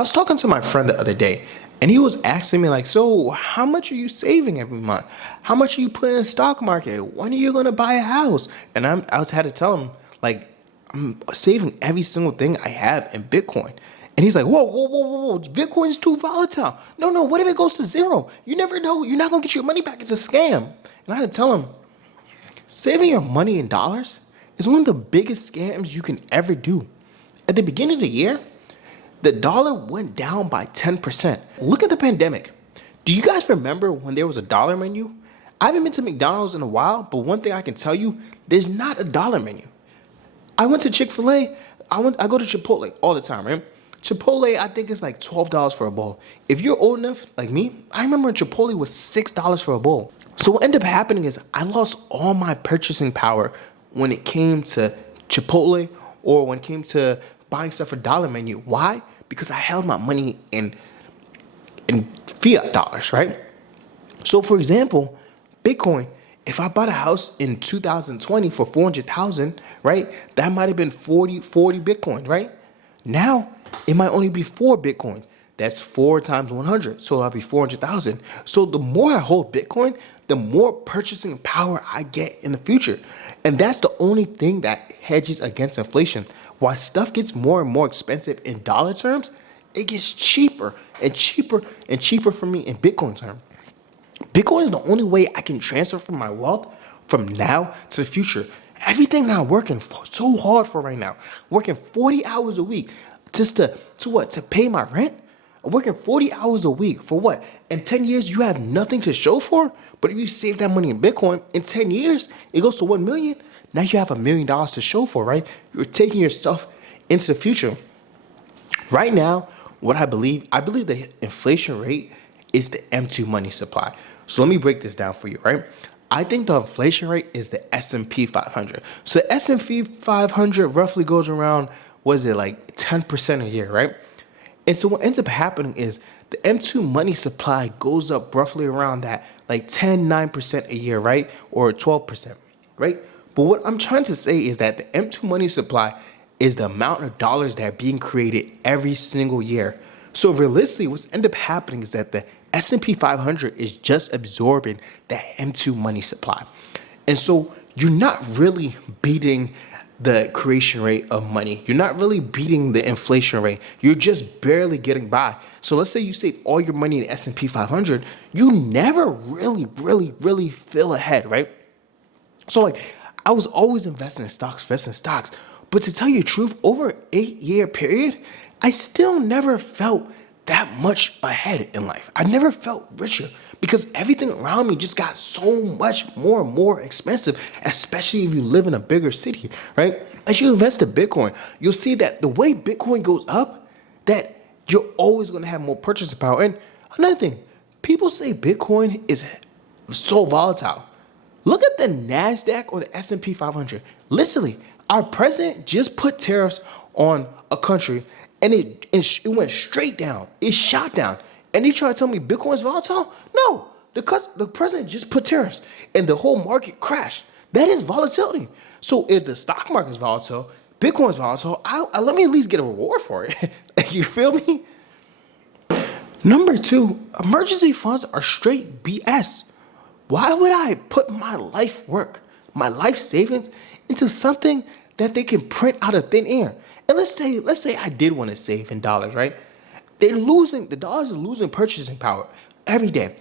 I was talking to my friend the other day, and he was asking me like, "So, how much are you saving every month? How much are you putting in the stock market? When are you gonna buy a house?" And had to tell him like, I'm saving every single thing I have in Bitcoin. And he's like, "Whoa, whoa, whoa, whoa, whoa! Bitcoin is too volatile. No, no. What if it goes to zero? You never know. You're not gonna get your money back. It's a scam." And I had to tell him, saving your money in dollars is one of the biggest scams you can ever do. At the beginning of the year, the dollar went down by 10%. Look at the pandemic. Do you guys remember when there was a dollar menu? I haven't been to McDonald's in a while, but one thing I can tell you, there's not a dollar menu. I went to Chick-fil-A. I go to Chipotle all the time, right? Chipotle, I think it's like $12 for a bowl. If you're old enough, like me, I remember Chipotle was $6 for a bowl. So what ended up happening is I lost all my purchasing power when it came to Chipotle or when it came to buying stuff for dollar menu. Why? Because I held my money in fiat dollars, right? So for example, Bitcoin, if I bought a house in 2020 for 400,000, right? That might have been 40 Bitcoins, right? Now it might only be 4 Bitcoins. That's 4 times 100. So that'll be 400,000. So the more I hold Bitcoin, the more purchasing power I get in the future. And that's the only thing that hedges against inflation. While stuff gets more and more expensive in dollar terms, it gets cheaper and cheaper and cheaper for me in Bitcoin terms. Bitcoin is the only way I can transfer from my wealth from now to the future. Everything that I'm working so hard for right now, working 40 hours a week just to what? To pay my rent? I'm working 40 hours a week for what? In 10 years, you have nothing to show for? But if you save that money in Bitcoin, in 10 years, it goes to 1 million. Now you have $1 million to show for, right? You're taking your stuff into the future. Right now, what I believe the inflation rate is the M2 money supply. So let me break this down for you, right? I think the inflation rate is the S&P 500. So the S&P 500 roughly goes around, was it like 10% a year, right? And so what ends up happening is the M2 money supply goes up roughly around that, like 9% a year, right? Or 12%, right? But what I'm trying to say is that the M2 money supply is the amount of dollars that are being created every single year. So realistically, what's end up happening is that the S&P 500 is just absorbing that M2 money supply. And so you're not really beating the creation rate of money. You're not really beating the inflation rate. You're just barely getting by. So let's say you save all your money in the S&P 500, you never really feel ahead, right? So like, I was always investing in stocks. But to tell you the truth, over an 8-year period, I still never felt that much ahead in life. I never felt richer because everything around me just got so much more and more expensive, especially if you live in a bigger city, right? As you invest in Bitcoin, you'll see that the way Bitcoin goes up, that you're always going to have more purchasing power. And another thing, people say Bitcoin is so volatile. Look at the NASDAQ or the S&P 500. Literally, our president just put tariffs on a country and it went straight down. It shot down. And they try to tell me Bitcoin is volatile? No, because the president just put tariffs and the whole market crashed. That is volatility. So if the stock market is volatile, Bitcoin is volatile, let me at least get a reward for it. You feel me? Number 2, emergency funds are straight BS. Why would I put my life work, my life savings into something that they can print out of thin air? And let's say I did want to save in dollars, right? The dollars are losing purchasing power every day.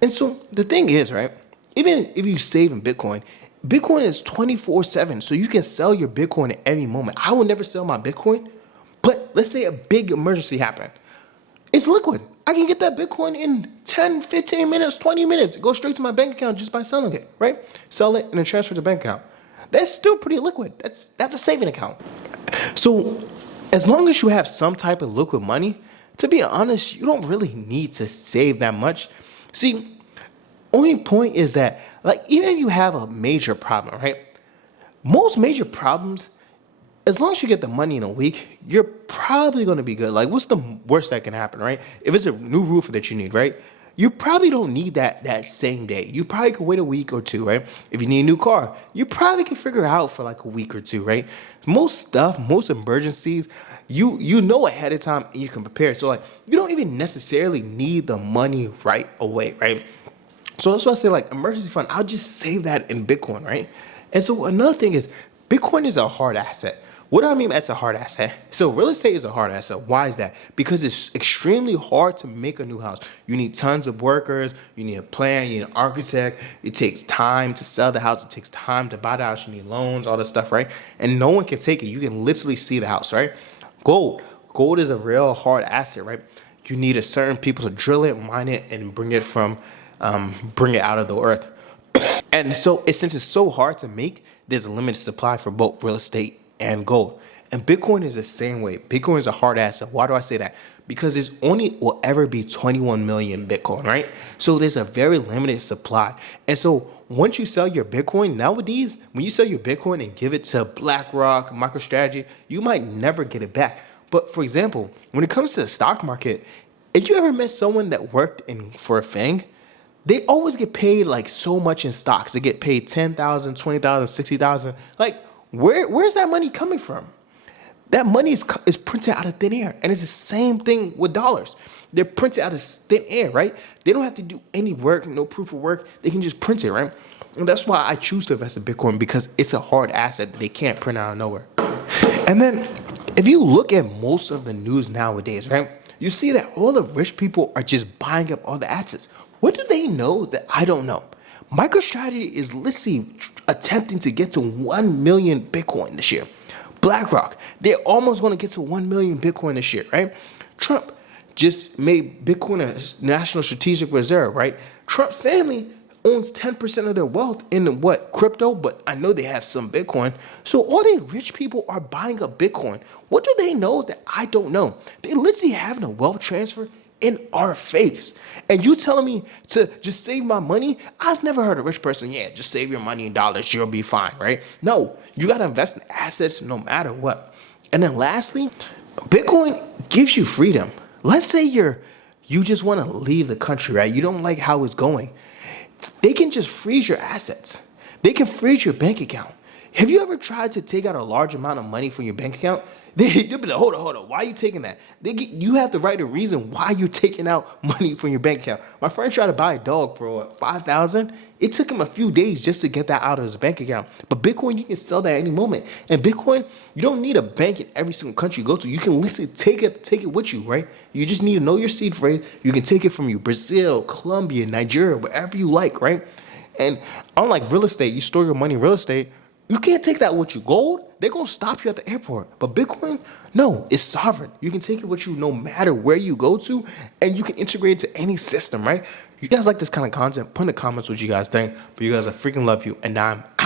And so the thing is, right? Even if you save in Bitcoin, Bitcoin is 24/7. So you can sell your Bitcoin at any moment. I will never sell my Bitcoin, but let's say a big emergency happened. It's liquid. I can get that Bitcoin in 10, 15 minutes, 20 minutes. Go straight to my bank account just by selling it, right? Sell it and then transfer to the bank account. That's still pretty liquid. That's a saving account. So as long as you have some type of liquid money, to be honest, you don't really need to save that much. See, only point is that, like, even if you have a major problem, right? Most major problems, as long as you get the money in a week, you're probably going to be good. Like, what's the worst that can happen, right? If it's a new roof that you need, right? You probably don't need that same day. You probably could wait a week or two, right? If you need a new car, you probably can figure it out for like a week or two, right? Most emergencies, you know ahead of time and you can prepare. So like you don't even necessarily need the money right away, right? So that's why I say like emergency fund, I'll just save that in Bitcoin, right? And so another thing is Bitcoin is a hard asset. What do I mean that's a hard asset? So real estate is a hard asset. Why is that? Because it's extremely hard to make a new house. You need tons of workers, you need a plan, you need an architect. It takes time to sell the house, it takes time to buy the house, you need loans, all this stuff, right? And no one can take it. You can literally see the house, right? Gold. Gold is a real hard asset, right? You need a certain people to drill it, mine it, and bring it out of the earth. And so since it's so hard to make, there's a limited supply for both real estate and gold. And Bitcoin is the same way. Bitcoin is a hard asset. Why do I say that? Because there's only will ever be 21 million Bitcoin, right? So there's a very limited supply. And so once you sell your Bitcoin, nowadays, when you sell your Bitcoin and give it to BlackRock, MicroStrategy, you might never get it back. But for example, when it comes to the stock market, if you ever met someone that worked for a FANG, they always get paid like so much in stocks. They get paid 10,000, 20,000, 60,000. Like, where's that money coming from? That money is printed out of thin air. And it's the same thing with dollars. They're printed out of thin air, right? They don't have to do any work, no proof of work. They can just print it, right? And that's why I choose to invest in Bitcoin, because it's a hard asset that they can't print out of nowhere. And then if you look at most of the news nowadays, right, you see that all the rich people are just buying up all the assets. What do they know that I don't know? MicroStrategy is literally attempting to get to 1 million Bitcoin this year. BlackRock, they're almost going to get to 1 million Bitcoin this year, right? Trump just made Bitcoin a national strategic reserve, right? Trump family owns 10% of their wealth in what? Crypto, but I know they have some Bitcoin. So all these rich people are buying up Bitcoin. What do they know that I don't know? They literally having a wealth transfer in our face. And you telling me to just save my money? I've never heard a rich person, yeah, just save your money in dollars, you'll be fine, right? No, you got to invest in assets no matter what. And then lastly, Bitcoin gives you freedom. Let's say you just want to leave the country, right? You don't like how it's going. They can just freeze your assets. They can freeze your bank account. Have you ever tried to take out a large amount of money from your bank account? They'll be like, hold on. Why are you taking that? You have to write a reason why you're taking out money from your bank account. My friend tried to buy a dog for $5,000. It took him a few days just to get that out of his bank account. But Bitcoin, you can sell that at any moment. And Bitcoin, you don't need a bank in every single country you go to. You can literally take it with you, right? You just need to know your seed phrase. You can take it from you, Brazil, Colombia, Nigeria, wherever you like, right? And unlike real estate, you store your money in real estate. You can't take that with you. Gold, they're going to stop you at the airport. But Bitcoin, no, it's sovereign. You can take it with you no matter where you go to, and you can integrate it to any system, right? You guys like this kind of content? Put in the comments what you guys think. But you guys, I freaking love you, and I'm out.